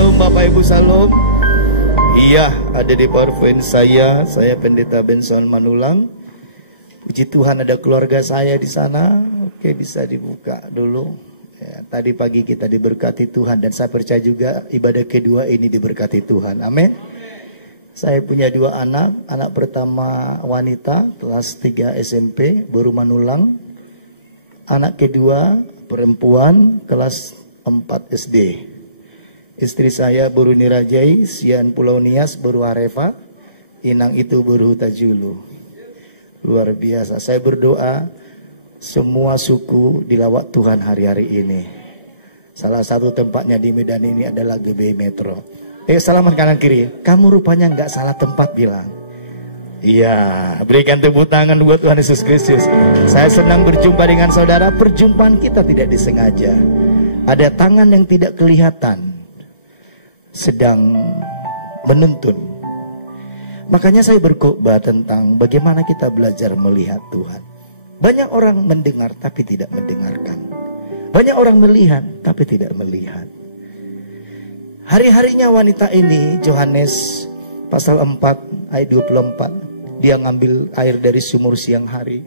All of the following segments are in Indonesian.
Shalom Bapak Ibu, Shalom. Iya, ada di PowerPoint saya Pendeta Benson Manulang. Puji Tuhan ada keluarga saya di sana. Oke, bisa dibuka dulu. Ya, tadi pagi kita diberkati Tuhan dan saya percaya juga ibadah kedua ini diberkati Tuhan. Amin. Saya punya dua anak. Anak pertama wanita kelas 3 SMP baru Manulang. Anak kedua perempuan kelas 4 SD. Istri saya baru Nirajai, Sian Pulau Nias baru Arefa, Inang itu baru Tajulu. Luar biasa. Saya berdoa semua suku dilawat Tuhan hari-hari ini. Salah satu tempatnya di Medan ini adalah GBI Metro. Salaman kanan kiri. Kamu rupanya nggak salah tempat bilang. Iya, berikan tepuk tangan buat Tuhan Yesus Kristus. Saya senang berjumpa dengan saudara. Perjumpaan kita tidak disengaja. Ada tangan yang tidak kelihatan sedang menuntun. Makanya saya berkhotbah tentang bagaimana kita belajar melihat Tuhan. Banyak orang mendengar tapi tidak mendengarkan. Banyak orang melihat tapi tidak melihat. Hari-harinya wanita ini, Yohanes pasal 4 ayat 24. Dia ngambil air dari sumur siang hari.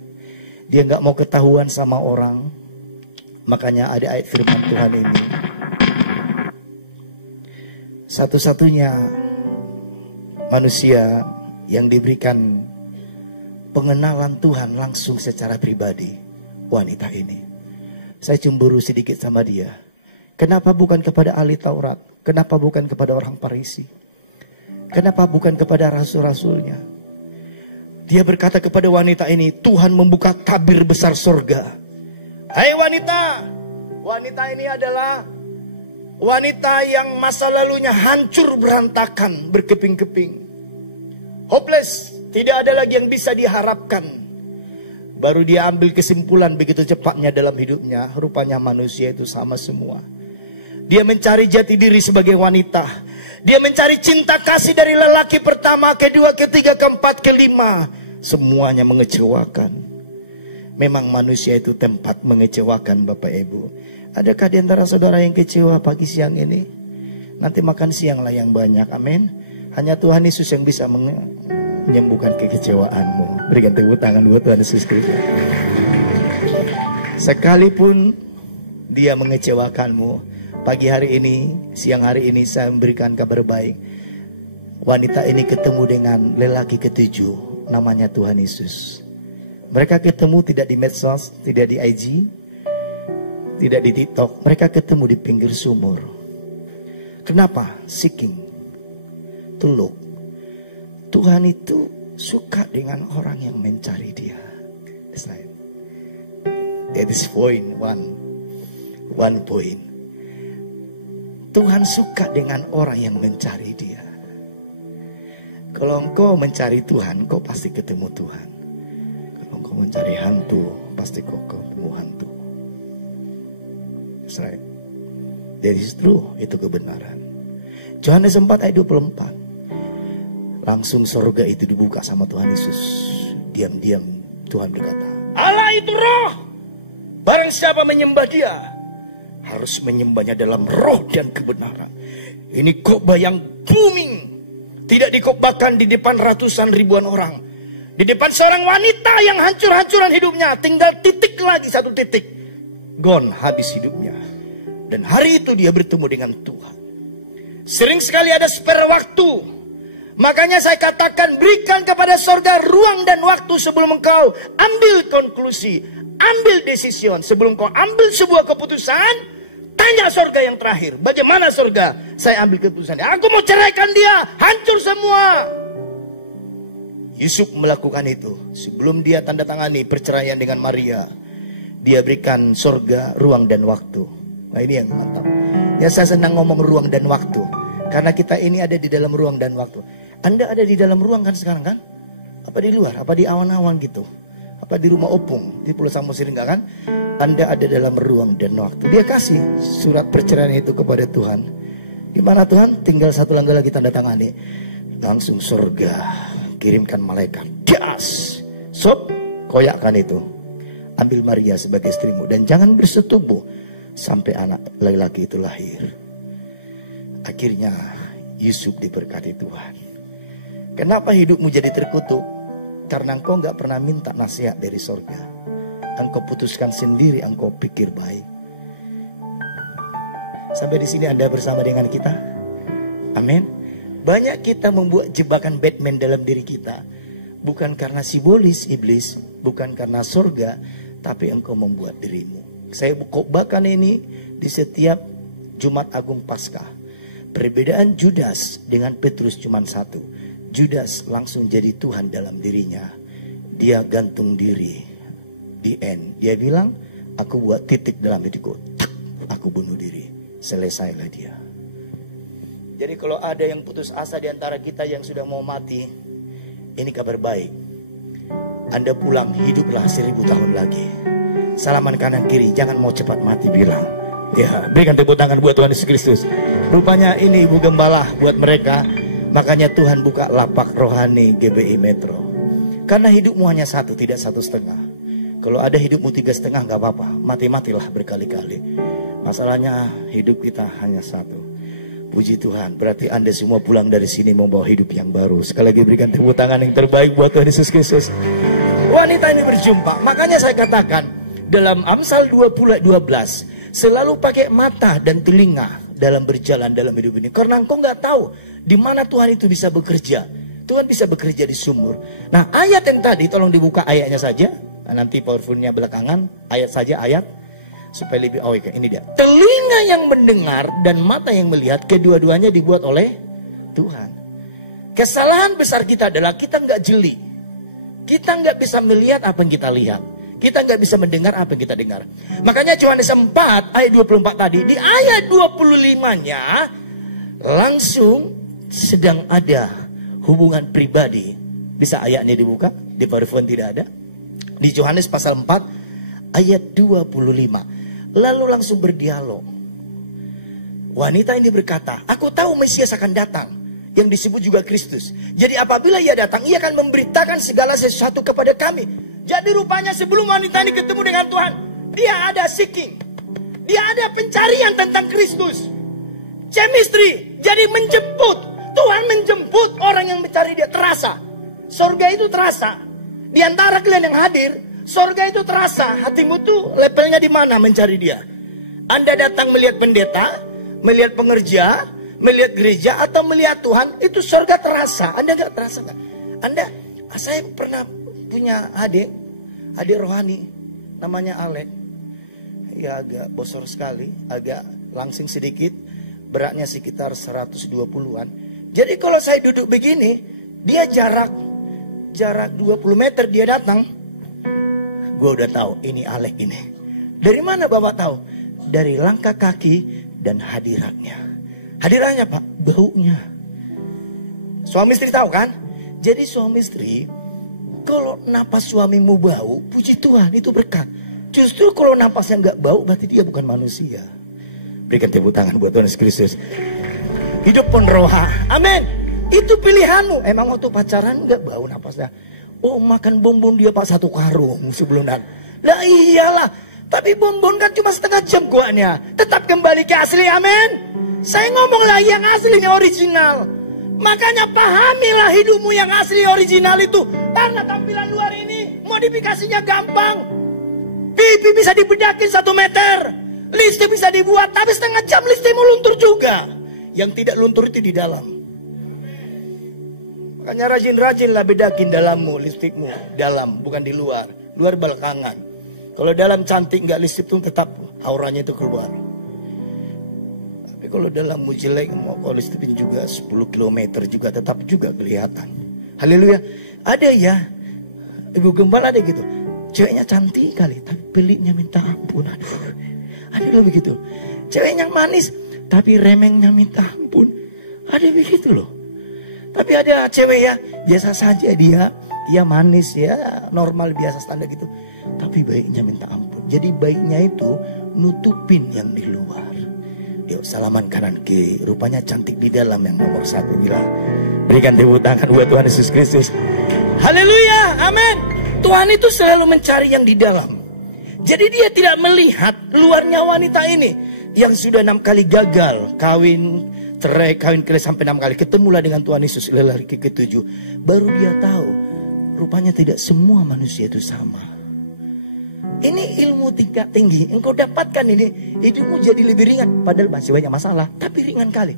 Dia nggak mau ketahuan sama orang. Makanya ada ayat firman Tuhan ini. Satu-satunya manusia yang diberikan pengenalan Tuhan langsung secara pribadi, wanita ini. Saya cemburu sedikit sama dia. Kenapa bukan kepada ahli Taurat? Kenapa bukan kepada orang Farisi? Kenapa bukan kepada rasul-rasulnya? Dia berkata kepada wanita ini, Tuhan membuka tabir besar surga. Hai wanita, wanita ini adalah wanita yang masa lalunya hancur berantakan, berkeping-keping. Hopeless, tidak ada lagi yang bisa diharapkan. Baru dia ambil kesimpulan begitu cepatnya dalam hidupnya. Rupanya manusia itu sama semua. Dia mencari jati diri sebagai wanita. Dia mencari cinta kasih dari lelaki pertama, kedua, ketiga, keempat, kelima. Semuanya mengecewakan. Memang manusia itu tempat mengecewakan Bapak Ibu. Adakah di antara saudara yang kecewa pagi siang ini? Nanti makan siang lah yang banyak, amin. Hanya Tuhan Yesus yang bisa menyembuhkan kekecewaanmu. Berikan tepuk tangan buat Tuhan Yesus Kristus. Sekalipun dia mengecewakanmu, pagi hari ini, siang hari ini saya memberikan kabar baik. Wanita ini ketemu dengan lelaki ketujuh, namanya Tuhan Yesus. Mereka ketemu tidak di medsos, tidak di IG, tidak di TikTok. Mereka ketemu di pinggir sumur. Kenapa? Seeking to look. Tuhan itu suka dengan orang yang mencari dia. That is point one point. Tuhan suka dengan orang yang mencari dia. Kalau engkau mencari Tuhan, kau pasti ketemu Tuhan. Kalau engkau mencari hantu, pasti kau ketemu hantu. That's right. That is true, itu kebenaran. Yohanes 4 ayat 24. Langsung surga itu dibuka sama Tuhan Yesus. Diam-diam Tuhan berkata, Allah itu roh. Barang siapa menyembah dia, harus menyembahnya dalam roh dan kebenaran. Ini khotbah yang booming. Tidak dikhotbahkan di depan ratusan ribuan orang. Di depan seorang wanita yang hancur-hancuran hidupnya. Tinggal titik lagi, satu titik. Gone, habis hidupnya. Dan hari itu dia bertemu dengan Tuhan. Sering sekali ada spare waktu. Makanya saya katakan, berikan kepada surga ruang dan waktu sebelum engkau ambil konklusi, ambil decision. Sebelum kau ambil sebuah keputusan, tanya surga yang terakhir. Bagaimana surga? Saya ambil keputusan. Aku mau ceraikan dia, hancur semua. Yusuf melakukan itu. Sebelum dia tanda tangani perceraian dengan Maria, dia berikan surga ruang dan waktu. Nah ini yang mantap. Ya saya senang ngomong ruang dan waktu. Karena kita ini ada di dalam ruang dan waktu. Anda ada di dalam ruang kan sekarang kan? Apa di luar? Apa di awan-awan gitu? Apa di rumah opung? Di Pulau Samosir enggak kan? Anda ada dalam ruang dan waktu. Dia kasih surat perceraian itu kepada Tuhan. Gimana Tuhan? Tinggal satu langkah lagi tanda tangani. Langsung surga kirimkan malaikat. Das! Sob, koyakkan itu. Ambil Maria sebagai istrimu. Dan jangan bersetubuh sampai anak laki-laki itu lahir. Akhirnya Yusuf diberkati Tuhan. Kenapa hidupmu jadi terkutuk? Karena engkau gak pernah minta nasihat dari sorga. Engkau putuskan sendiri, engkau pikir baik. Sampai di sini Anda bersama dengan kita. Amin. Banyak kita membuat jebakan Batman dalam diri kita. Bukan karena simbolis iblis, bukan karena sorga, tapi engkau membuat dirimu. Saya khotbahkan ini di setiap Jumat Agung Paskah. Perbedaan Judas dengan Petrus cuma satu. Judas langsung jadi Tuhan dalam dirinya. Dia gantung diri. Di end. Dia bilang, aku buat titik dalam hidupku. Aku bunuh diri. Selesailah dia. Jadi kalau ada yang putus asa di antara kita yang sudah mau mati, ini kabar baik. Anda pulang hiduplah 1000 tahun lagi. Salaman kanan kiri, jangan mau cepat mati bilang. Ya, berikan tepuk tangan buat Tuhan Yesus Kristus. Rupanya ini Ibu Gembala buat mereka. Makanya Tuhan buka lapak rohani GBI Metro. Karena hidupmu hanya satu, tidak 1,5. Kalau ada hidupmu 3,5 gak apa-apa. Mati-matilah berkali-kali. Masalahnya hidup kita hanya satu. Puji Tuhan. Berarti Anda semua pulang dari sini membawa hidup yang baru. Sekali lagi berikan tepuk tangan yang terbaik buat Tuhan Yesus Kristus. Wanita ini berjumpa. Makanya saya katakan dalam Amsal 20:12, selalu pakai mata dan telinga dalam berjalan dalam hidup ini. Karena engkau nggak tahu di mana Tuhan itu bisa bekerja. Tuhan bisa bekerja di sumur. Nah, ayat yang tadi tolong dibuka ayatnya saja. Nanti powerfulnya belakangan. Ayat saja ayat. Supaya lebih ini dia. Telinga yang mendengar dan mata yang melihat, kedua-duanya dibuat oleh Tuhan. Kesalahan besar kita adalah kita nggak jeli. Kita nggak bisa melihat apa yang kita lihat. Kita nggak bisa mendengar apa yang kita dengar. Makanya Yohanes 4 ayat 24 tadi. Di ayat 25-nya langsung sedang ada hubungan pribadi. Bisa ayatnya dibuka? Di PowerPoint tidak ada. Di Yohanes pasal 4 ayat 25. Lalu langsung berdialog. Wanita ini berkata, aku tahu Mesias akan datang. Yang disebut juga Kristus. Jadi apabila ia datang, ia akan memberitakan segala sesuatu kepada kami. Jadi rupanya sebelum wanita ini ketemu dengan Tuhan, dia ada seeking. Dia ada pencarian tentang Kristus. Chemistry. Jadi menjemput. Tuhan menjemput orang yang mencari dia. Terasa. Sorga itu terasa. Di antara kalian yang hadir, sorga itu terasa. Hatimu tuh levelnya di mana mencari dia. Anda datang melihat pendeta, melihat pengerja, melihat gereja, atau melihat Tuhan, itu sorga terasa. Anda nggak terasa nggak? Saya pernah punya adik rohani, namanya Alek. Ya agak bosor sekali, agak langsing sedikit, beratnya sekitar 120-an. Jadi kalau saya duduk begini, dia jarak 20 meter dia datang. Gue udah tahu ini Alek ini. Dari mana Bapak tahu? Dari langkah kaki dan hadiratnya. Hadirannya Pak, baunya. Suami istri tahu kan? Jadi suami istri, kalau napas suamimu bau, puji Tuhan itu berkat. Justru kalau napasnya nggak bau, berarti dia bukan manusia. Berikan tepuk tangan buat Tuhan Yesus Kristus. Hidup pun roha. Amin. Itu pilihanmu. Emang waktu pacaran nggak bau napasnya? Oh makan bonbon dia Pak 1 karung sebelum dan. Lah iyalah. Tapi bonbon kan cuma setengah jam kuahnya. Tetap kembali ke asli. Amin. Saya ngomonglah yang aslinya original. Makanya pahamilah hidupmu yang asli original itu. Karena tampilan luar ini modifikasinya gampang. Pipi bisa dibedakin 1 meter. Listrik bisa dibuat. Tapi setengah jam listrikmu luntur juga. Yang tidak luntur itu di dalam. Makanya rajin-rajinlah bedakin dalammu, listrikmu. Dalam, bukan di luar. Luar belakangan. Kalau dalam cantik nggak listrik itu tetap auranya itu keluar. Tapi kalau dalammu jelek, mau kau listrikin juga 10 km juga tetap juga kelihatan. Haleluya. Ada ya, Ibu Gembala ada gitu. Ceweknya cantik kali, tapi pelitnya minta ampun. Aduh, ada begitu. Ceweknya manis, tapi remengnya minta ampun. Ada begitu loh. Tapi ada cewek ya, biasa saja dia manis ya, normal biasa standar gitu. Tapi baiknya minta ampun. Jadi baiknya itu nutupin yang di luar. Yuk salaman kanan kiri, rupanya cantik di dalam yang nomor 1 bilang. Berikan tepuk tangan buat Tuhan Yesus Kristus. Haleluya, amin. Tuhan itu selalu mencari yang di dalam. Jadi dia tidak melihat luarnya wanita ini yang sudah 6 kali gagal kawin, cerai, kawin kali sampai 6 kali. Ketemulah dengan Tuhan Yesus lagi ke-7. Baru dia tahu, rupanya tidak semua manusia itu sama. Ini ilmu tingkat tinggi. Engkau dapatkan ini, hidupmu jadi lebih ringan. Padahal masih banyak masalah, tapi ringan kali.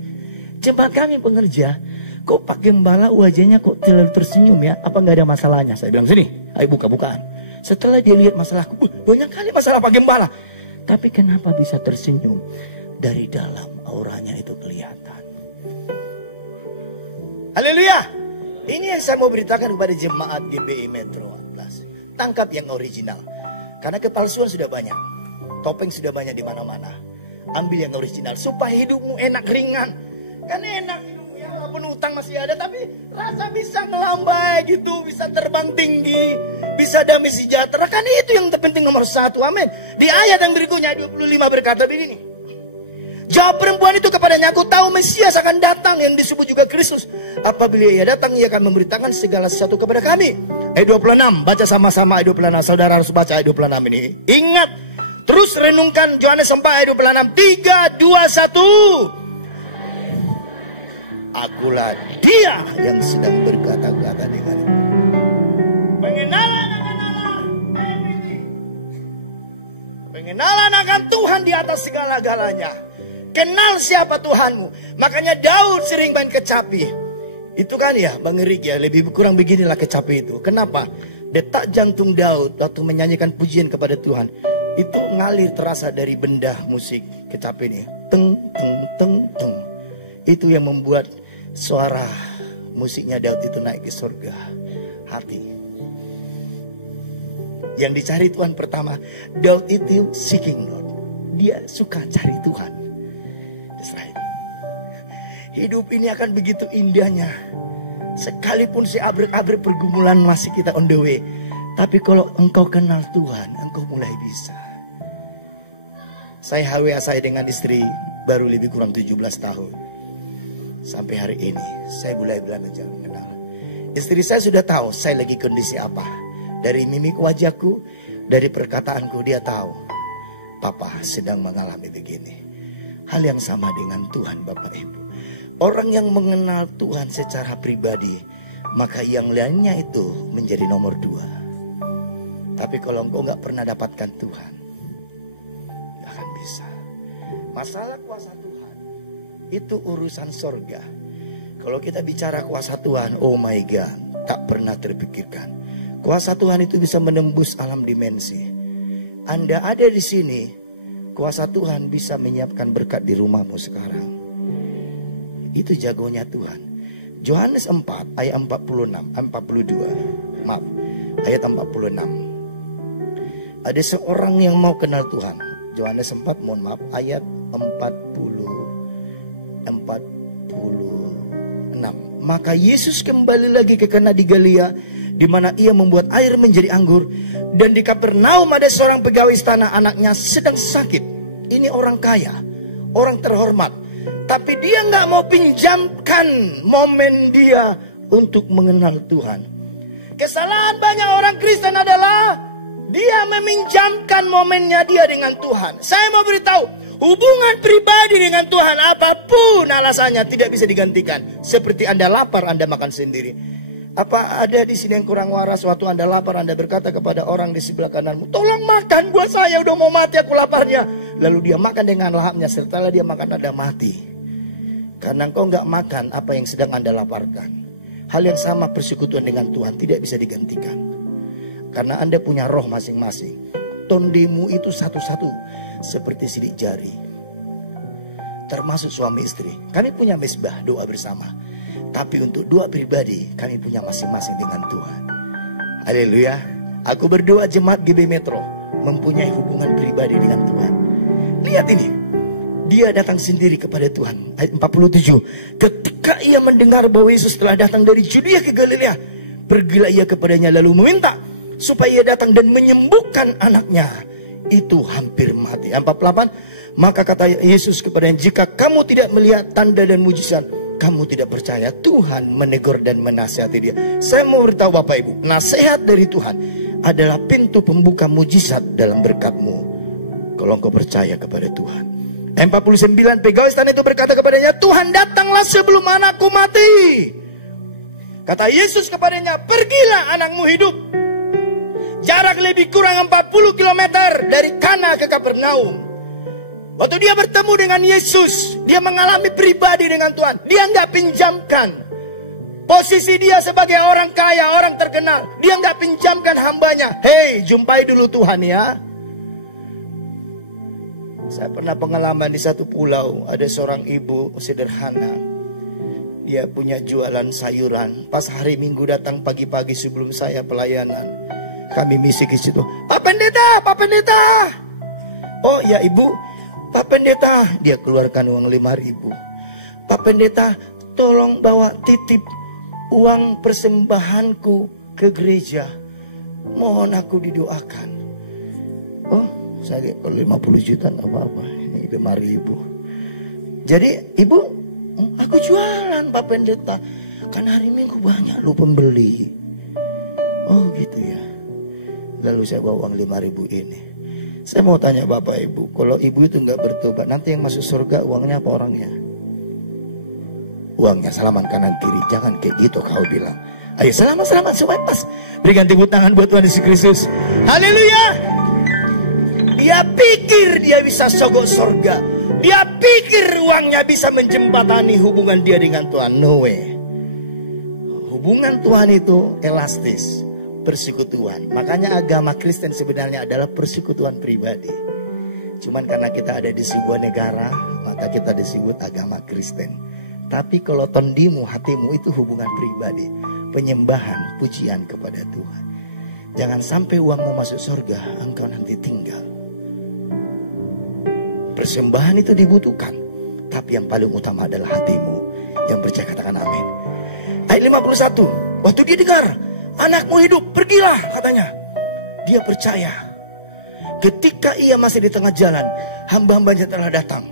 Jemaat kami pengerja, kok Pak Gembala wajahnya kok terlalu tersenyum ya? Apa nggak ada masalahnya? Saya bilang, sini, ayo buka-bukaan. Setelah dia lihat masalahku, banyak kali masalah Pak Gembala. Tapi kenapa bisa tersenyum? Dari dalam auranya itu kelihatan. Haleluya. Ini yang saya mau beritakan kepada jemaat GBI Metro Atlas. Tangkap yang original. Karena kepalsuan sudah banyak. Topeng sudah banyak di mana-mana. Ambil yang original supaya hidupmu enak ringan. Kan enak hidupmu ya, walaupun utang masih ada, tapi rasa bisa ngelambai gitu, bisa terbang tinggi, bisa damai sejahtera. Kan itu yang terpenting nomor 1. Amin. Di ayat yang berikutnya 25 berkata begini. Jawab perempuan itu kepadanya, aku tahu Mesias akan datang yang disebut juga Kristus. Apabila ia datang, ia akan memberitakan segala sesuatu kepada kami. Ayat 26, baca sama-sama ayat 26. Saudara harus baca ayat 26 ini. Ingat, terus renungkan Yohanes 4 ayat 26. 3, 2, 1. Akulah dia yang sedang berkata-kata denganmu. Pengenalan akan Allah. Pengenalan akan Tuhan di atas segala-galanya. Kenal siapa Tuhanmu. Makanya Daud sering main kecapi. Itu kan ya Bang Erik ya, lebih kurang beginilah kecapi itu. Kenapa? Detak jantung Daud waktu menyanyikan pujian kepada Tuhan, itu ngalir terasa dari benda musik kecapi ini. Teng teng teng teng. Itu yang membuat suara musiknya Daud itu naik ke surga hati. Yang dicari Tuhan pertama, Daud itu seeking Lord. Dia suka cari Tuhan. Hidup ini akan begitu indahnya. Sekalipun seabrek-abrek pergumulan masih kita on the way. Tapi kalau engkau kenal Tuhan, engkau mulai bisa. Saya HWA saya dengan istri baru lebih kurang 17 tahun. Sampai hari ini saya mulai belajar mengenal. Istri saya sudah tahu saya lagi kondisi apa. Dari mimik wajahku, dari perkataanku dia tahu. Papa sedang mengalami begini. Hal yang sama dengan Tuhan Bapak Ibu. Orang yang mengenal Tuhan secara pribadi, maka yang lainnya itu menjadi nomor 2. Tapi kalau engkau gak pernah dapatkan Tuhan, gak akan bisa. Masalah kuasa Tuhan itu urusan sorga. Kalau kita bicara kuasa Tuhan, oh my God, tak pernah terpikirkan. Kuasa Tuhan itu bisa menembus alam dimensi. Anda ada di sini, kuasa Tuhan bisa menyiapkan berkat di rumahmu sekarang. Itu jagonya Tuhan. Yohanes 4 ayat 42. Ayat 46. Ada seorang yang mau kenal Tuhan. Yohanes 4 ayat 46. Maka Yesus kembali lagi ke Kana di Galilea, di mana ia membuat air menjadi anggur. Dan di Kapernaum ada seorang pegawai istana, anaknya sedang sakit. Ini orang kaya, orang terhormat. Tapi dia nggak mau pinjamkan momen dia untuk mengenal Tuhan. Kesalahan banyak orang Kristen adalah dia meminjamkan momennya dia dengan Tuhan. Saya mau beritahu, hubungan pribadi dengan Tuhan apapun alasannya tidak bisa digantikan. Seperti Anda lapar, Anda makan sendiri. Apa ada di sini yang kurang waras? Waktu Anda lapar, Anda berkata kepada orang di sebelah kananmu, tolong makan buat saya, udah mau mati aku laparnya. Lalu dia makan dengan lahapnya, setelah dia makan Anda mati. Karena engkau nggak makan apa yang sedang Anda laparkan. Hal yang sama persekutuan dengan Tuhan tidak bisa digantikan. Karena Anda punya roh masing-masing. Tondemu itu satu-satu seperti sidik jari. Termasuk suami istri. Kami punya mesbah doa bersama. Tapi untuk doa pribadi kami punya masing-masing dengan Tuhan. Haleluya. Aku berdoa jemaat GB Metro mempunyai hubungan pribadi dengan Tuhan. Lihat ini. Dia datang sendiri kepada Tuhan. Ayat 47. Ketika ia mendengar bahwa Yesus telah datang dari Judea ke Galilea, pergilah ia kepadanya lalu meminta supaya ia datang dan menyembuhkan anaknya. Itu hampir mati. 48. Maka kata Yesus kepadanya, jika kamu tidak melihat tanda dan mujizat, kamu tidak percaya. Tuhan menegur dan menasihati dia. Saya mau beritahu Bapak Ibu, nasihat dari Tuhan adalah pintu pembuka mujizat dalam berkatmu. Kalau engkau percaya kepada Tuhan. Ayat 49, pegawai istana itu berkata kepadanya, Tuhan datanglah sebelum anakku mati. Kata Yesus kepadanya, pergilah, anakmu hidup. Jarak lebih kurang 40 km dari Kana ke Kapernaum. Waktu dia bertemu dengan Yesus, dia mengalami pribadi dengan Tuhan. Dia nggak pinjamkan posisi dia sebagai orang kaya, orang terkenal. Dia nggak pinjamkan hambanya. Hei, jumpai dulu Tuhan ya. Saya pernah pengalaman di satu pulau, ada seorang ibu sederhana. Dia punya jualan sayuran. Pas hari Minggu datang pagi-pagi sebelum saya pelayanan, kami misi ke situ. Pak Pendeta, Pak Pendeta. Oh ya Ibu, Pak Pendeta. Dia keluarkan uang 5.000. Pak Pendeta, tolong bawa titip uang persembahanku ke gereja. Mohon aku didoakan. Oh, saya 50 juta nggak apa-apa. Ini 5.000. Jadi Ibu, aku jualan Pak Pendeta. Kan hari Minggu banyak lu pembeli. Oh gitu ya. Lalu saya bawa uang 5.000 ini. Saya mau tanya Bapak Ibu, kalau Ibu itu nggak bertobat, nanti yang masuk surga uangnya apa orangnya? Uangnya, salaman kanan kiri. Jangan kayak gitu kau bilang. Ayo selamat supaya pas. Berikan tepuk tangan buat Tuhan Yesus Kristus. Haleluya. Dia pikir dia bisa sogok surga. Dia pikir uangnya bisa menjembatani hubungan dia dengan Tuhan. No way. Hubungan Tuhan itu elastis. Persekutuan. Makanya agama Kristen sebenarnya adalah persekutuan pribadi. Cuman karena kita ada di sebuah negara, maka kita disebut agama Kristen. Tapi kalau tondimu, hatimu itu hubungan pribadi. Penyembahan, pujian kepada Tuhan. Jangan sampai uangmu masuk surga, engkau nanti tinggal. Persembahan itu dibutuhkan. Tapi yang paling utama adalah hatimu. Yang percaya katakan amin. Ayat 51. Waktu dia dengar, anakmu hidup, pergilah katanya. Dia percaya. Ketika ia masih di tengah jalan, hamba-hambanya telah datang.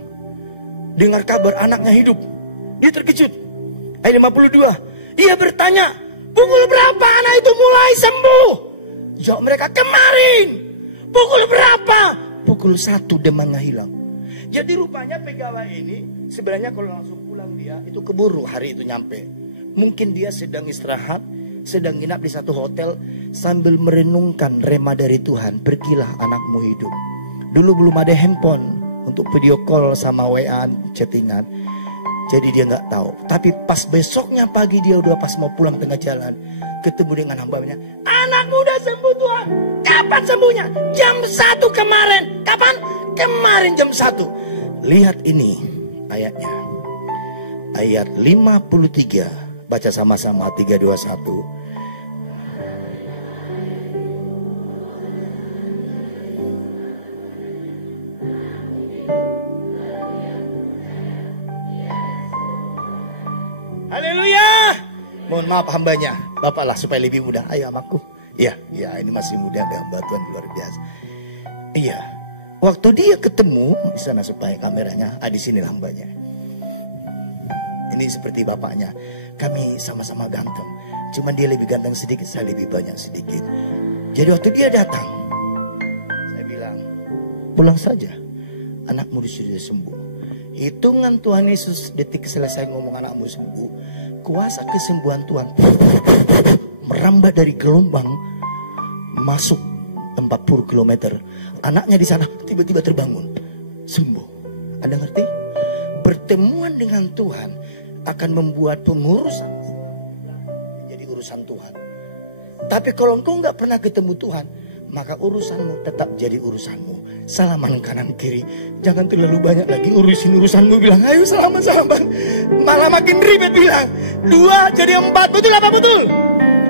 Dengar kabar anaknya hidup. Dia terkejut. Ayat 52. Dia bertanya, pukul berapa anak itu mulai sembuh? Jawab mereka, kemarin. Pukul berapa? Pukul 1 demamnya hilang. Jadi rupanya pegawai ini sebenarnya kalau langsung pulang dia itu keburu hari itu nyampe. Mungkin dia sedang istirahat, sedang nginap di satu hotel sambil merenungkan rema dari Tuhan. Pergilah anakmu hidup. Dulu belum ada handphone untuk video call sama WA chattingan. Jadi dia nggak tahu. Tapi pas besoknya pagi dia udah pas mau pulang tengah jalan, ketemu dengan hambanya. Anakmu udah sembuh Tuhan. Kapan sembuhnya? Jam 1 kemarin. Kapan? Kemarin jam 1. Lihat ini ayatnya. Ayat 53. Baca sama-sama 3, 2, 1. Haleluya. Mohon maaf hambanya. Bapak lah supaya lebih mudah. Ayo amaku. Iya, ini masih muda dan bantuan luar biasa. Iya. Waktu dia ketemu di sana supaya kameranya, di sini hambanya. Ini seperti bapaknya. Kami sama-sama ganteng. Cuman dia lebih ganteng sedikit, saya lebih banyak sedikit. Jadi waktu dia datang, saya bilang, pulang saja. Anakmu sudah sembuh. Hitungan Tuhan Yesus detik selesai ngomong anakmu sembuh. Kuasa kesembuhan Tuhan merambat dari gelombang masuk 40 km. Anaknya di sana tiba-tiba terbangun, sembuh. Anda ngerti? Pertemuan dengan Tuhan akan membuat pengurusan jadi urusan Tuhan. Tapi kalau engkau nggak pernah ketemu Tuhan, maka urusanmu tetap jadi urusanmu. Salaman kanan kiri, jangan terlalu banyak lagi urusin urusanmu. Bilang, ayo salaman. Malah makin ribet bilang. 2 jadi 4, betul apa betul?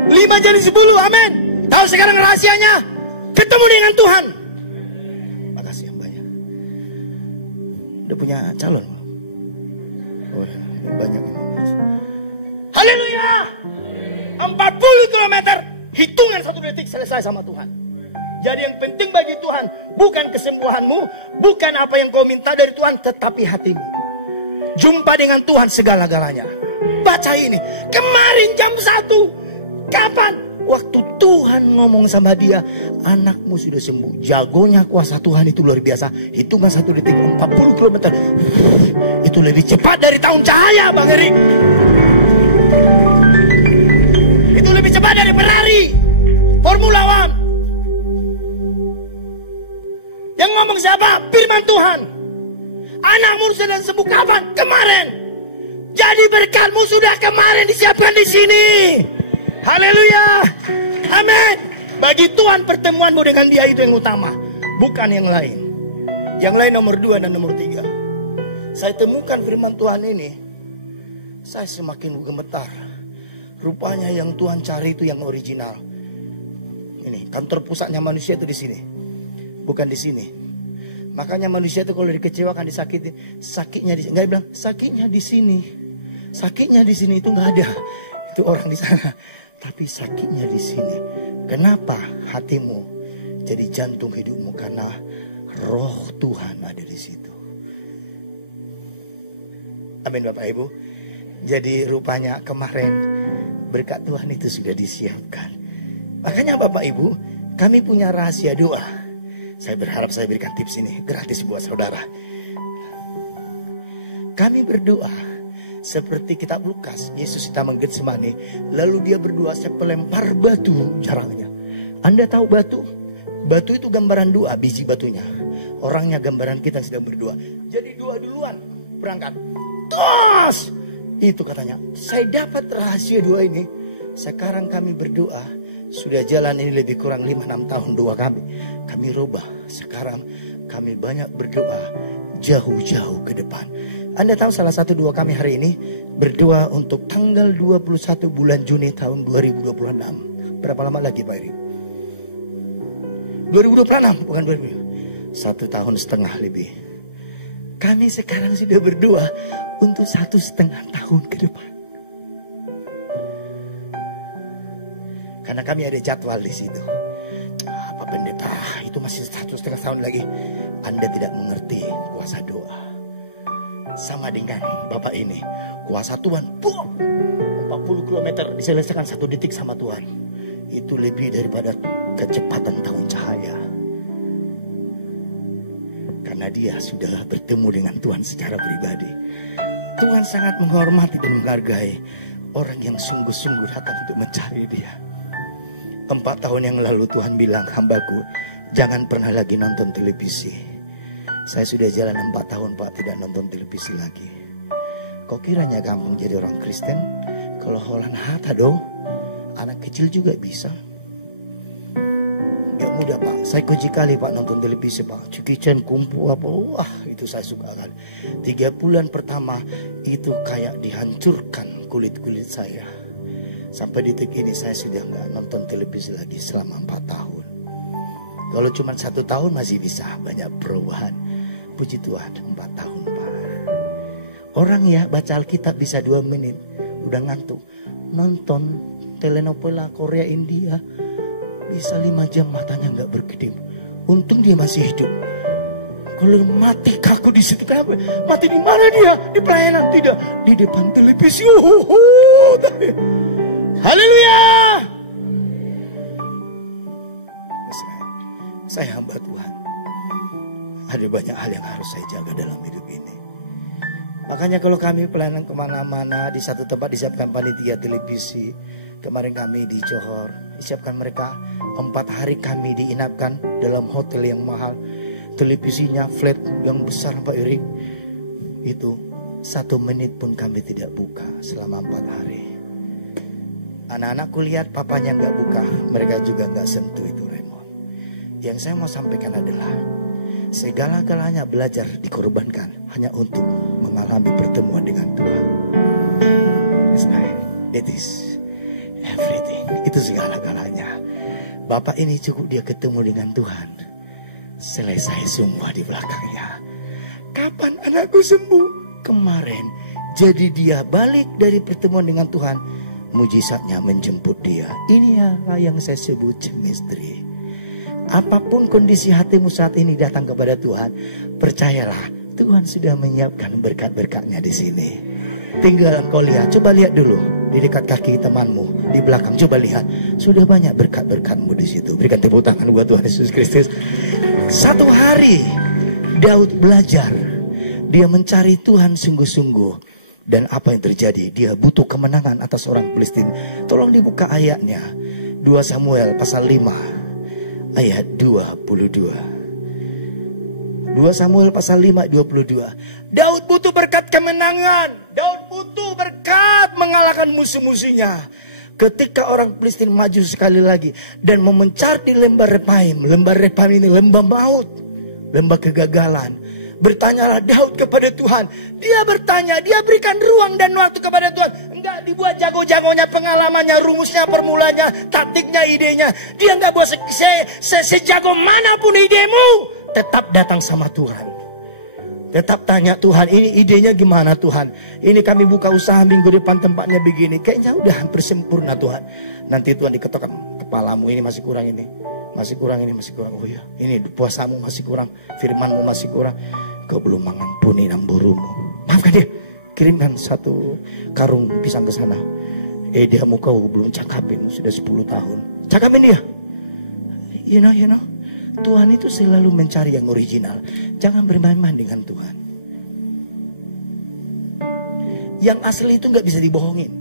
5 jadi 10, amin. Tahu sekarang rahasianya? Ketemu dengan Tuhan. Makasih yang banyak. Udah punya calon? Oh, banyak. Haleluya. 40 km. Hitungan 1 detik selesai sama Tuhan. Jadi yang penting bagi Tuhan bukan kesembuhanmu, bukan apa yang kau minta dari Tuhan, tetapi hatimu. Jumpa dengan Tuhan segala-galanya. Baca ini. Kemarin jam 1. Kapan? Waktu Tuhan ngomong sama dia, anakmu sudah sembuh. Jagonya kuasa Tuhan itu luar biasa. Hitungan 1 detik 40 km. Itu lebih cepat dari tahun cahaya, Bang Eri. Itu lebih cepat dari Ferrari, Formula One. Yang ngomong siapa? Firman Tuhan. Anakmu sudah sembuh kapan? Kemarin. Jadi berkatmu sudah kemarin disiapkan di sini. Haleluya. Amin. Bagi Tuhan pertemuanmu dengan dia itu yang utama, bukan yang lain. Yang lain nomor 2 dan nomor 3. Saya temukan firman Tuhan ini, saya semakin gemetar. Rupanya yang Tuhan cari itu yang original. Ini kantor pusatnya manusia itu di sini, bukan di sini. Makanya manusia itu kalau dikecewakan, disakiti, sakitnya di sini. Enggak, bilang sakitnya di sini. Sakitnya di sini itu enggak ada. Itu orang di sana. Tapi sakitnya di sini. Kenapa hatimu jadi jantung hidupmu? Karena roh Tuhan ada di situ. Amin Bapak Ibu. Jadi rupanya kemarin berkat Tuhan itu sudah disiapkan. Makanya Bapak Ibu, kami punya rahasia doa. Saya berharap saya berikan tips ini gratis buat saudara. Kami berdoa seperti kitab Lukas, Yesus datang ke Getsemani, lalu dia berdoa, saya pelempar batu jarangnya. Anda tahu batu? Batu itu gambaran doa, biji batunya. Orangnya gambaran kita sedang berdoa. Jadi doa duluan, berangkat. Tos! Itu katanya, saya dapat rahasia doa ini. Sekarang kami berdoa, sudah jalan ini lebih kurang 5-6 tahun doa kami. Kami rubah, sekarang kami banyak berdoa jauh-jauh ke depan. Anda tahu salah satu doa kami hari ini berdoa untuk tanggal 21 bulan Juni tahun 2026. Berapa lama lagi Pak Eri? 2026 bukan 2026. 1,5 tahun lebih. Kami sekarang sudah berdoa untuk 1,5 tahun ke depan. Karena kami ada jadwal di situ. Apa pendeta, itu masih 1,5 tahun lagi. Anda tidak mengerti kuasa doa. Sama dengan Bapak ini, kuasa Tuhan, boom, 40 km diselesaikan 1 detik sama Tuhan. Itu lebih daripada kecepatan tahun cahaya. Karena dia sudah bertemu dengan Tuhan secara pribadi. Tuhan sangat menghormati dan menghargai orang yang sungguh-sungguh datang untuk mencari dia. 4 tahun yang lalu Tuhan bilang, hambaku, jangan pernah lagi nonton televisi. Saya sudah jalan 4 tahun Pak, tidak nonton televisi lagi. Kok kiranya gampang jadi orang Kristen? Kalau holan hata dong, anak kecil juga bisa. Gak mudah Pak, saya kunci kali Pak nonton televisi Pak. Jackie Chan, kumpu apa, wah itu saya suka kan. 3 bulan pertama itu kayak dihancurkan kulit-kulit saya. Sampai detik ini saya sudah gak nonton televisi lagi selama 4 tahun. Kalau cuma 1 tahun masih bisa, banyak perubahan. Puji Tuhan, 4 tahun Pak. Orang ya baca Alkitab bisa 2 menit, udah ngantuk. Nonton telenovela Korea India bisa 5 jam matanya nggak berkedip. Untung dia masih hidup. Kalau mati kaku di situ, kenapa? Mati di mana dia? Di pelayanan? Tidak, di depan televisi. Haleluya. Saya hamba Tuhan. Ada banyak hal yang harus saya jaga dalam hidup ini. Makanya kalau kami pelayanan kemana-mana, di satu tempat disiapkan panitia televisi. Kemarin kami di Johor, disiapkan mereka 4 hari kami diinapkan dalam hotel yang mahal. Televisinya flat yang besar Pak Iri. Itu 1 menit pun kami tidak buka selama 4 hari. Anak-anakku lihat papanya nggak buka, mereka juga nggak sentuh itu remote. Yang saya mau sampaikan adalah segala-galanya belajar dikorbankan hanya untuk mengalami pertemuan dengan Tuhan. That is everything. Itu segala-galanya. Bapak ini cukup dia ketemu dengan Tuhan, selesai semua di belakangnya. Kapan anakku sembuh? Kemarin. Jadi dia balik dari pertemuan dengan Tuhan, mujizatnya menjemput dia. Ini yang saya sebut chemistry. Apapun kondisi hatimu saat ini datang kepada Tuhan, percayalah Tuhan sudah menyiapkan berkat-berkatnya di sini. Tinggal kau lihat, coba lihat dulu di dekat kaki temanmu, di belakang, coba lihat. Sudah banyak berkat-berkatmu di situ. Berikan tepuk tangan buat Tuhan Yesus Kristus. Satu hari Daud belajar, dia mencari Tuhan sungguh-sungguh. Dan apa yang terjadi? Dia butuh kemenangan atas orang Filistin. Tolong dibuka ayatnya. 2 Samuel pasal 5 ayat 22. 2 Samuel pasal 5 22. Daud butuh berkat kemenangan. Daud butuh berkat mengalahkan musuh-musuhnya. Ketika orang Filistin maju sekali lagi dan memencar di lembah Repaim. Lembah Repaim ini lembah maut, lembah kegagalan. Bertanyalah Daud kepada Tuhan. Dia bertanya, dia berikan ruang dan waktu kepada Tuhan. Enggak dibuat jago-jagonya, pengalamannya, rumusnya, formulanya, taktiknya, idenya. Dia enggak buat sejago manapun idemu. Tetap datang sama Tuhan. Tetap tanya Tuhan, ini idenya gimana Tuhan? Ini kami buka usaha minggu depan tempatnya begini. Kayaknya udah hampir sempurna Tuhan. Nanti Tuhan diketok kepalamu, ini masih kurang ini. Masih kurang ini, masih kurang. Oh ya, ini puasamu masih kurang, firmanmu masih kurang. Kau belum mengampuni namburumu. Maafkan dia. Kirimkan 1 karung pisang ke sana. Diamu kau belum cakapin, sudah 10 tahun. Cakapin dia. You know. Tuhan itu selalu mencari yang original. Jangan bermain-main dengan Tuhan. Yang asli itu gak bisa dibohongin.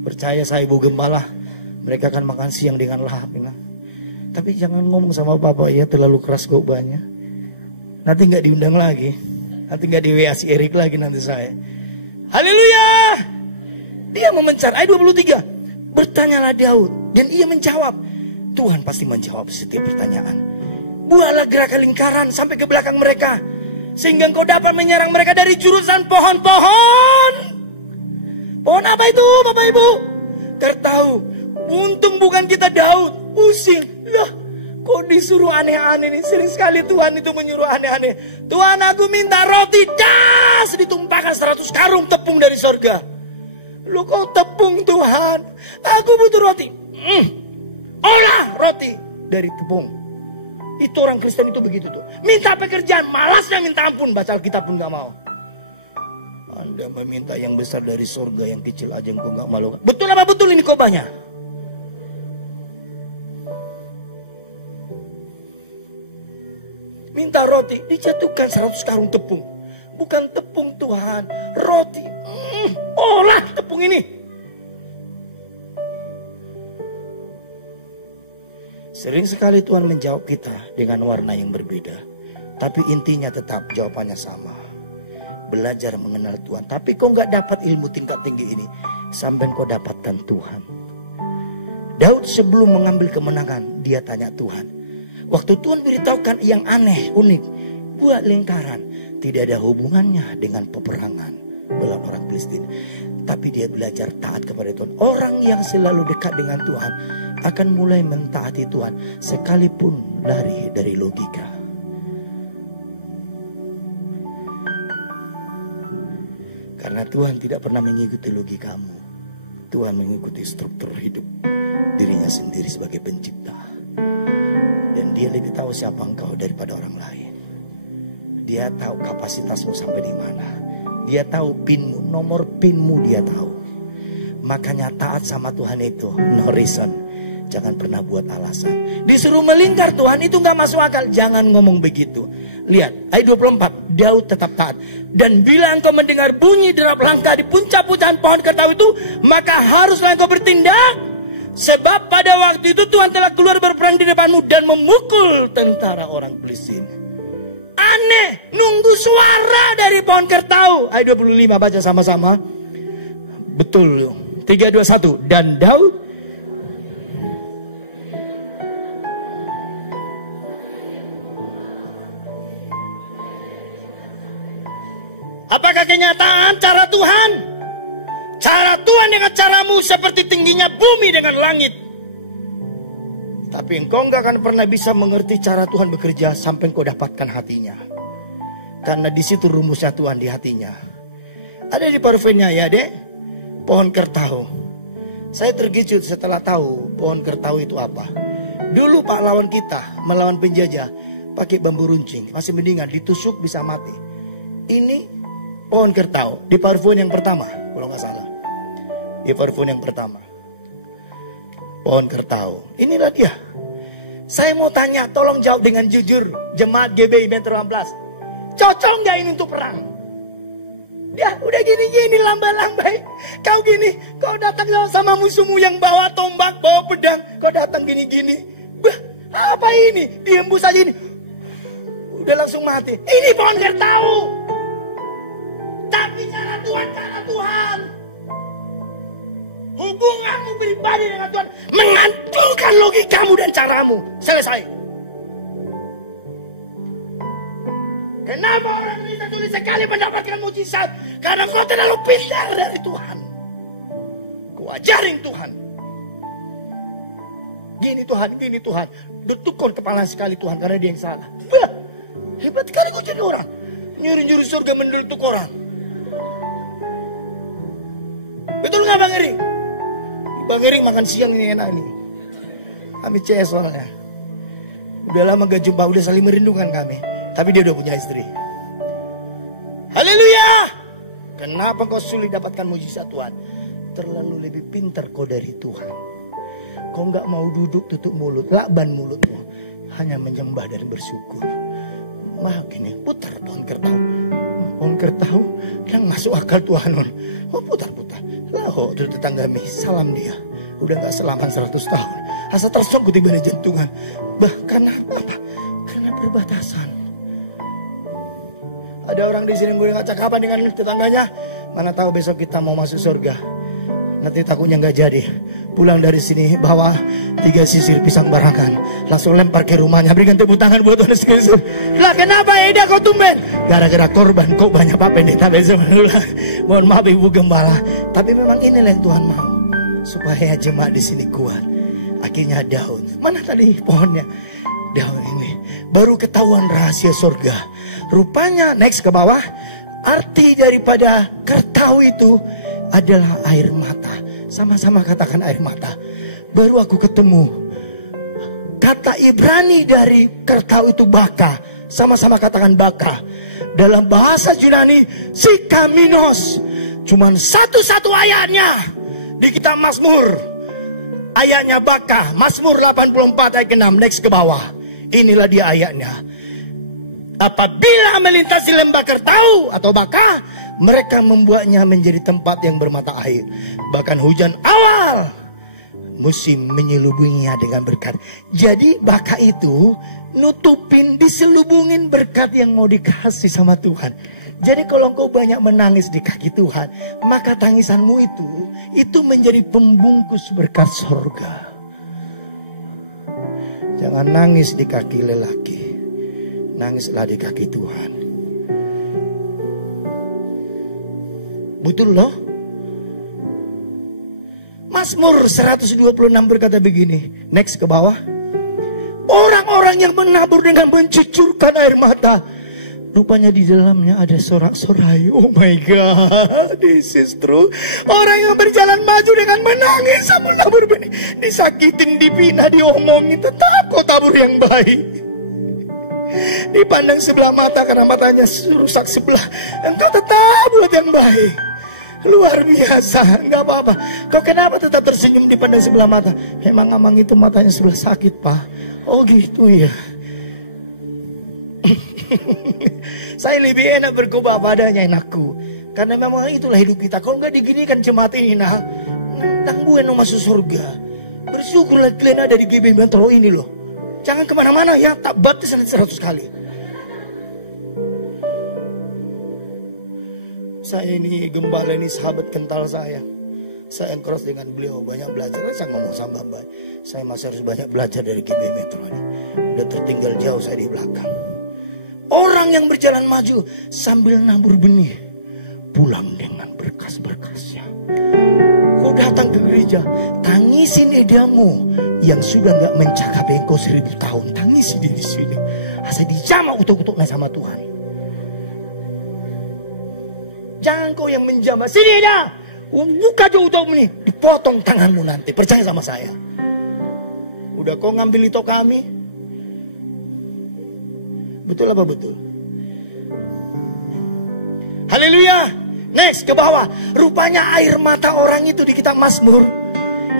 Percaya saya Ibu Gembala, mereka akan makan siang dengan lahap. Tapi jangan ngomong sama Bapak, ya terlalu keras khotbahnya. Nanti gak diundang lagi. Nanti gak di WA si Erik lagi nanti saya. Haleluya. Dia memencar. Ayat 23. Bertanyalah Daud. Dan ia menjawab. Tuhan pasti menjawab setiap pertanyaan. Buatlah gerakan lingkaran sampai ke belakang mereka. Sehingga engkau dapat menyerang mereka dari jurusan pohon-pohon. Pohon apa itu Bapak Ibu? Tertahu. Untung bukan kita Daud. Pusing. Lah, kok disuruh aneh-aneh nih. Sering sekali Tuhan itu menyuruh aneh-aneh. Tuhan, aku minta roti. Das, ditumpahkan 100 karung tepung dari sorga. Lu kok tepung Tuhan? Aku butuh roti. Olah roti dari tepung. Itu orang Kristen itu begitu tuh. Minta pekerjaan, malasnya minta ampun. Baca Alkitab pun gak mau. Anda meminta yang besar dari sorga, yang kecil aja engkau gak malu. Betul apa betul ini khotbahnya? Minta roti, dijatuhkan 100 karung tepung. Bukan tepung Tuhan, roti. Olah tepung ini. Sering sekali Tuhan menjawab kita dengan warna yang berbeda. Tapi intinya tetap jawabannya sama. Belajar mengenal Tuhan. Tapi kau gak dapat ilmu tingkat tinggi ini sampai kau dapatkan Tuhan. Daud sebelum mengambil kemenangan, dia tanya Tuhan. Waktu Tuhan beritahukan yang aneh, unik. Buat lingkaran. Tidak ada hubungannya dengan peperangan melawan orang Filistin. Tapi dia belajar taat kepada Tuhan. Orang yang selalu dekat dengan Tuhan akan mulai mentaati Tuhan. Sekalipun lari dari logika. Karena Tuhan tidak pernah mengikuti logikamu. Tuhan mengikuti struktur hidup dirinya sendiri sebagai pencipta. Dan dia lebih tahu siapa engkau daripada orang lain. Dia tahu kapasitasmu sampai di mana. Dia tahu pinmu, nomor pinmu dia tahu. Makanya taat sama Tuhan itu no reason. Jangan pernah buat alasan. Disuruh melingkar Tuhan itu gak masuk akal. Jangan ngomong begitu. Lihat ayat 24. Daud tetap taat. Dan bila engkau mendengar bunyi derap langkah di puncak-puncak pohon kertau itu, maka haruslah engkau bertindak. Sebab pada waktu itu Tuhan telah keluar berperang di depanmu dan memukul tentara orang Filistin. Aneh, nunggu suara dari pohon kertau. Ayat 25 baca sama-sama. Betul. 3, 2, 1. Dan Daud apakah kenyataan cara Tuhan? Cara Tuhan dengan caramu seperti tingginya bumi dengan langit. Tapi engkau gak akan pernah bisa mengerti cara Tuhan bekerja sampai engkau dapatkan hatinya. Karena di situ rumusnya Tuhan di hatinya. Ada di parfumnya ya dek, pohon kertau. Saya terkejut setelah tahu pohon kertau itu apa. Dulu pahlawan kita melawan penjajah, pakai bambu runcing. Masih mendingan, ditusuk bisa mati. Ini pohon kertau di parfum yang pertama, kalau nggak salah. Di parfum yang pertama. Pohon kertau. Inilah dia. Saya mau tanya, tolong jawab dengan jujur. Jemaat GBI Metro 18. Cocok nggak ini untuk perang? Dia udah gini-gini lambai-lambai. Kau gini, kau datang sama musuhmu yang bawa tombak, bawa pedang. Kau datang gini-gini. Bah, apa ini? Diembus aja ini. Udah langsung mati. Ini pohon kertau. Tapi cara Tuhan. Hubunganmu pribadi dengan Tuhan menghancurkan logikamu dan caramu. Selesai. Kenapa orang Indonesia sulit sekali mendapatkan mujizat? Karena kau terlalu pintar dari Tuhan. Kau ajarin Tuhan. Gini Tuhan. Detukkan kepala sekali Tuhan karena dia yang salah. Bah, hebat sekali kau jadi orang. Nyuri-nyuri surga mendetuk orang. Betul gak Bang Eri? Bang Eri makan siang ini enak nih. Kami CS soalnya. Udah lama gak jumpa, udah saling merindukan kami. Tapi dia udah punya istri. Haleluya! Kenapa kau sulit dapatkan mujizat Tuhan? Terlalu lebih pintar kau dari Tuhan. Kau gak mau duduk tutup mulut, lakban mulutmu. Hanya menyembah dan bersyukur. Makanya putar pohon kertau. Pohon kertau yang masuk akal Tuhan. Oh putar-putar. Lah tuh tetangga mi, salam dia. Udah gak selamat 100 tahun. Asa tersok tiba-tiba jantungan. Bahkan apa? Karena perbatasan. Ada orang di sini yang udah cakapan dengan tetangganya. Mana tahu besok kita mau masuk surga. Nanti takutnya nggak jadi. Pulang dari sini bawa 3 sisir pisang barangan. Langsung lempar ke rumahnya. Berikan tepuk tangan buat Tuhan Yesus. Lah kenapa Eda kau tumben? Gara-gara korban kok banyak Pak Pendeta besok. Mohon maaf Ibu Gembala. Tapi memang inilah yang Tuhan mau. Supaya jemaat di sini kuat. Akhirnya daun. Mana tadi pohonnya? Daun ini. Baru ketahuan rahasia surga. Rupanya next ke bawah. Arti daripada kertau itu adalah air mata. Sama-sama katakan air mata. Baru aku ketemu. Kata Ibrani dari kertau itu baka. Sama-sama katakan baka. Dalam bahasa Yunani sikaminos. Cuman satu-satu ayatnya di kitab Mazmur. Ayatnya baka. Mazmur 84 ayat 6. Next ke bawah. Inilah dia ayatnya. Apabila melintasi lembah kertau atau baka, mereka membuatnya menjadi tempat yang bermata air. Bahkan hujan awal musim menyelubunginya dengan berkat. Jadi baka itu nutupin, diselubungin berkat yang mau dikasih sama Tuhan. Jadi kalau engkau banyak menangis di kaki Tuhan, maka tangisanmu itu menjadi pembungkus berkat surga. Jangan nangis di kaki lelaki. Nangislah di kaki Tuhan. Betul loh. Mazmur 126 berkata begini. Next ke bawah. Orang-orang yang menabur dengan mencucurkan air mata. Rupanya di dalamnya ada sorak-sorai. Oh my God, this is true. Orang yang berjalan maju dengan menangis sambil tabur benih. Disakitin, dipina, diomongin. Tetap kau tabur yang baik. Dipandang sebelah mata karena matanya rusak sebelah. Engkau tetap buat yang baik. Luar biasa, nggak apa-apa. Kau kenapa tetap tersenyum dipandang sebelah mata? Emang itu matanya sebelah sakit Pak. Oh gitu ya. Saya lebih enak berkobar padanya enakku. Karena memang itulah hidup kita. Kalau nggak diginikan jemaat ini nah, tangguhan masuk surga. Bersyukurlah kalian ada di GBI Metro ini loh. Jangan kemana-mana ya, tak baptis 100 kali. Saya ini gembala ini sahabat kental saya. Saya cross dengan beliau, banyak belajar. Saya ngomong sama Bapak, saya masih harus banyak belajar dari GBI Metro ini. Udah tertinggal jauh saya di belakang. Orang yang berjalan maju sambil nabur benih, pulang dengan berkas-berkasnya. Kau datang ke gereja, tangisin edamu yang sudah gak mencapai engkau 1000 tahun. Tangisi di sini. Asal dijama utuk-utuknya sama Tuhan. Jangan kau yang menjama. Sini dah. Buka utuk ini. Dipotong tanganmu nanti. Percaya sama saya. Udah kau ngambil itu kami. Betul apa betul? Haleluya. Next ke bawah. Rupanya air mata orang itu di kitab Mazmur,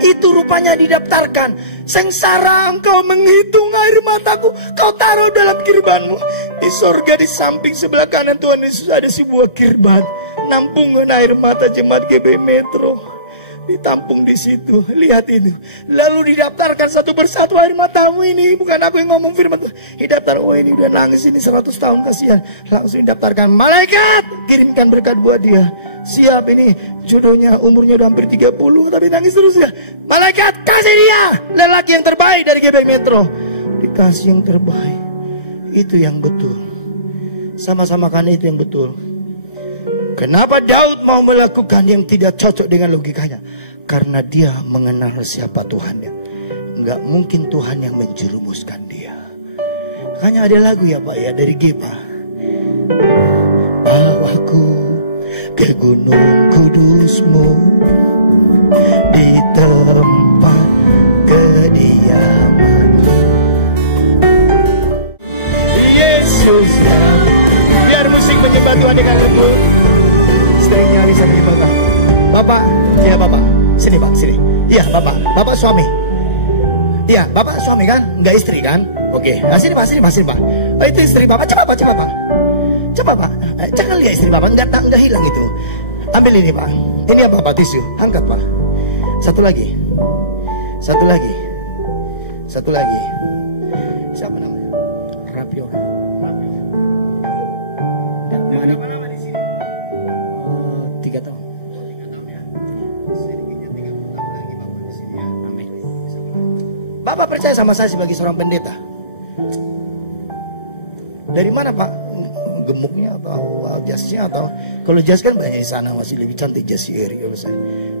itu rupanya didaftarkan. Sengsara engkau menghitung air mataku, kau taruh dalam kirbanmu. Di sorga di samping sebelah kanan Tuhan Yesus ada sebuah kirban. Nampungan air mata jemaat GB Metro ditampung di situ. Lihat itu. Lalu didaftarkan satu persatu air matamu ini. Bukan aku yang ngomong, firman Tuhan. Didaftar. Oh ini udah nangis ini 100 tahun, kasihan. Langsung didaftarkan. Malaikat kirimkan berkat buat dia. Siap, ini jodohnya umurnya udah hampir 30 tapi nangis terus ya. Malaikat kasih dia lelaki yang terbaik dari GB Metro. Dikasih yang terbaik. Itu yang betul. Sama-sama kan itu yang betul. Kenapa Daud mau melakukan yang tidak cocok dengan logikanya? Karena dia mengenal siapa Tuhannya. Enggak mungkin Tuhan yang menjerumuskan dia. Hanya ada lagu ya Pak ya dari Geba. Bawaku ke gunung kudusmu, di tempat kediamanmu. Yesus, biar musik menyembah Tuhan dengan lembut. Sedang nyari sambil ibadah. Bapak, ya Bapak, sini Pak, sini. Iya Bapak, Bapak suami. Iya Bapak suami kan, enggak istri kan? Oke, nah, sini Pak, sini Pak, sini Pak. Oh, itu istri Bapak, coba Pak, coba Pak. Coba Pak, jangan lihat istri Bapak, enggak hilang itu. Ambil ini Pak, ini apa Pak, tisu, angkat Pak. Satu lagi, satu lagi, satu lagi. Siapa namanya? Rapio. Bapak percaya sama saya sebagai seorang pendeta. Dari mana Pak? Gemuknya atau jasnya atau kalau jas kan banyak di sana masih lebih cantik jas si Eri kalau saya.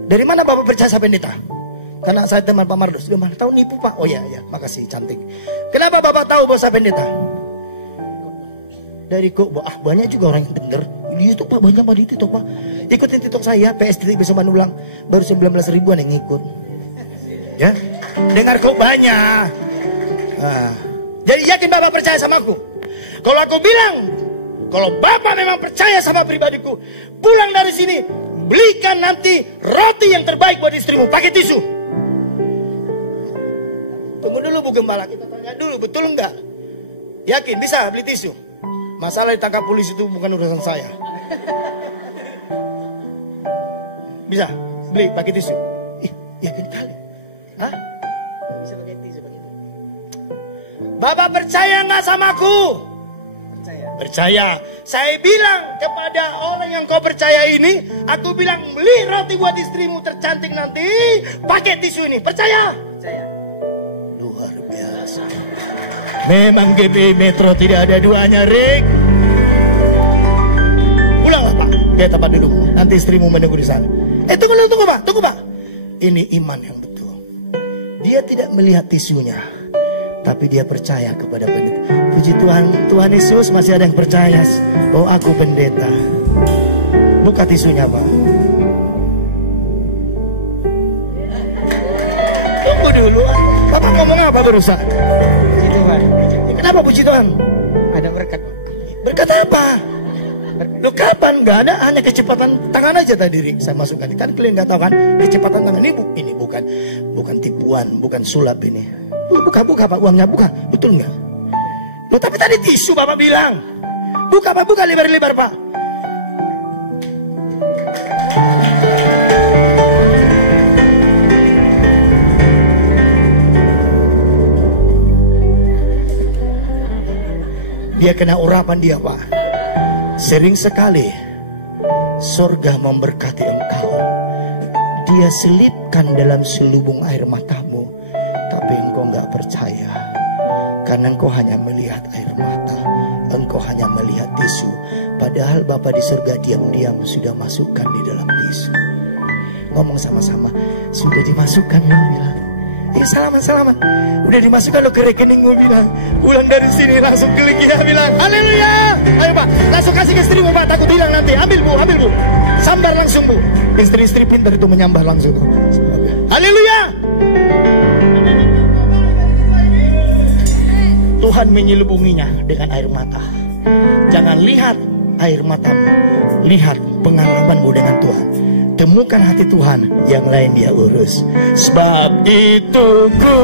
Dari mana Bapak percaya saya pendeta? Karena saya teman Pak Mardos. Sudah mana tahu nipu Pak? Oh ya, makasih cantik. Kenapa Bapak tahu bahwa saya pendeta? Dari kok banyak juga orang yang dengar di YouTube Pak, banyak Pak di TikTok Pak. Ikutin TikTok saya, PS Titik besok ulang baru 19 ribuan yang ikut. Ya, dengar kok banyak. Jadi yakin Bapak percaya sama aku? Kalau aku bilang, kalau Bapak memang percaya sama pribadiku, pulang dari sini, belikan nanti roti yang terbaik buat istrimu, pakai tisu. Tunggu dulu Bu Gembala, kita tanya dulu, betul enggak? Yakin bisa beli tisu? Masalah ditangkap polisi itu bukan urusan saya. Bisa beli pakai tisu? Yakin kali. Hah? Bisa pakai tisu begitu. Bapak percaya nggak sama aku? Percaya. Percaya. Saya bilang kepada orang yang kau percaya ini, aku bilang beli roti buat istrimu tercantik nanti, pakai tisu ini. Percaya? Percaya. Luar biasa. Memang GB Metro tidak ada duanya, Rick. Pulanglah Pak, ke tempat dulu. Nanti istrimu menunggu di sana. Tunggu Pak, tunggu Pak. Ini iman yang betul. Dia tidak melihat tisunya, tapi dia percaya kepada pendeta. Puji Tuhan, Tuhan Yesus masih ada yang percaya bahwa aku pendeta. Buka tisunya Pak. Tunggu dulu. Bapak ngomong apa barusan? Puji Tuhan. Kenapa puji Tuhan? Ada berkat. Berkat apa? Lo kapan? Gak ada, hanya kecepatan tangan aja tadi saya masukkan. Kan kalian gak tahu kan kecepatan tangan ini bukan tipuan, bukan sulap ini. Buka Pak, uangnya buka, betul nggak? Loh tapi tadi tisu Bapak bilang. Buka Pak, buka lebar-lebar Pak. Dia kena urapan dia Pak. Sering sekali surga memberkati engkau. Dia selipkan dalam selubung air matamu, tapi engkau nggak percaya. Karena engkau hanya melihat air mata, engkau hanya melihat tisu. Padahal Bapa di surga diam-diam sudah masukkan di dalam tisu. Ngomong sama-sama, sudah dimasukkan lo bilang. Salaman. Udah dimasukkan lo ke rekening gue bilang. Pulang dari sini langsung klik ya bilang. Haleluya. Ayo Pak, langsung kasih ke istrimu Pak. Takut hilang nanti. Ambil Bu. Sambar langsung Bu. Istri-istri pintar itu menyambar langsung. Haleluya. Tuhan menyelubunginya dengan air mata. Jangan lihat air matamu, lihat pengalamanmu dengan Tuhan. Temukan hati Tuhan, yang lain Dia urus. Sebab itu ku